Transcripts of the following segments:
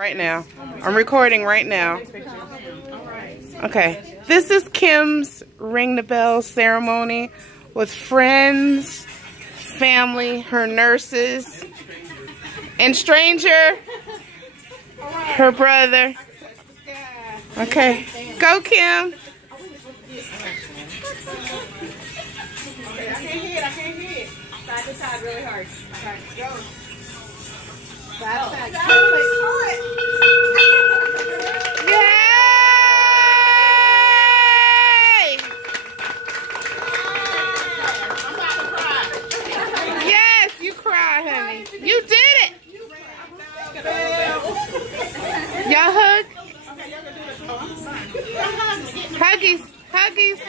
Right now. I'm recording right now. Okay. This is Kim's Ring the Bell ceremony with friends, family, her nurses, and stranger, her brother. Okay. Go, Kim. I can't hit. Side to side really hard. Okay, go. Side to side. Yay! I'm about to cry. Yes, you cry, honey. You did it. Y'all hug? Huggies. Huggies.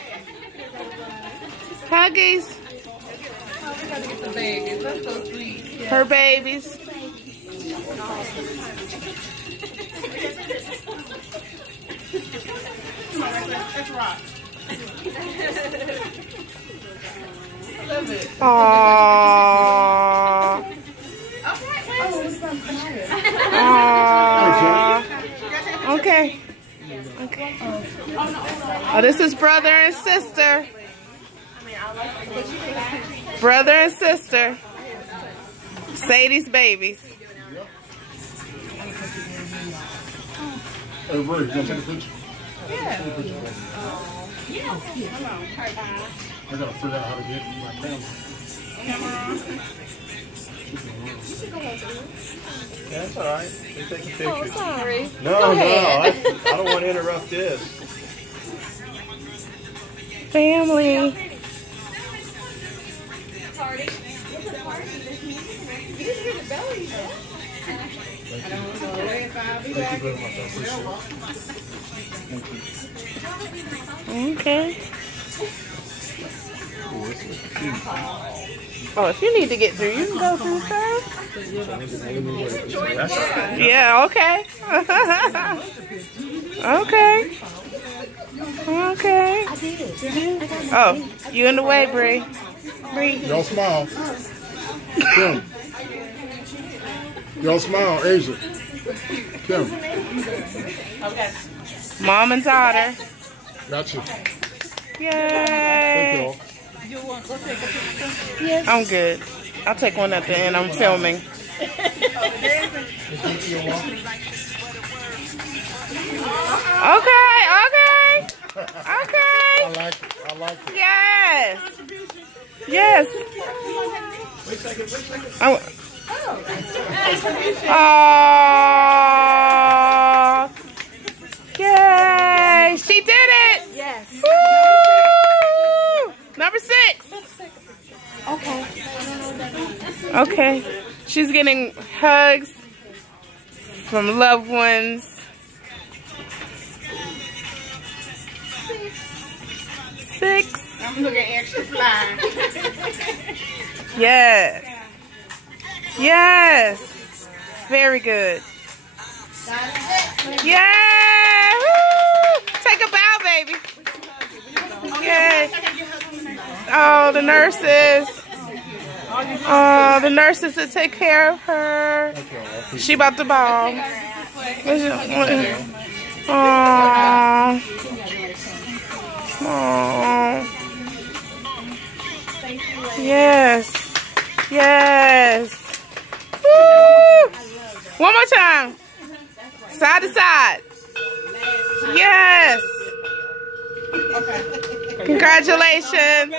Huggies. That's so sweet. Her babies. Let's rock. Aww. Aww. Okay. Okay. Oh, this is brother and sister. Brother and sister. Sadie's babies. Hey, Ray, you gonna take a picture? Yeah. I gotta figure out how to get my camera. Yeah, that's all right. We're taking pictures. Oh, sorry. No, I don't want to interrupt this. Family. Party. You didn't hear the belly, though. I don't know. I'll be back. Thank you very much. I appreciate it. Okay. Oh, if you need to get through, you can go through, sir. That's all right. Yeah, okay. Okay. Okay. Oh, you in the way, Bree. Bree. Y'all smile. Kim. Y'all smile, Asia. Kim. Okay. Mom and daughter. Gotcha. Yay. Thank y'all. You want to take a picture? Yes. I'm good. I'll take one at the end. I'm filming. Okay, okay. Okay. I like it. I like it. Yes. Yes. Wait a second. Oh. Yay. She did it. Yes. Woo. Number 6. Okay. Okay. She's getting hugs from loved ones. 6. I'm looking extra fly. Yes. Yes. Very good. Yeah. Woo. Take a bow, baby. Yeah. Oh, the nurses. Oh, the nurses that take care of her. She about to bow. Oh. Oh. Yes. Yes. Woo. One more time. Side to side. Yes. Congratulations.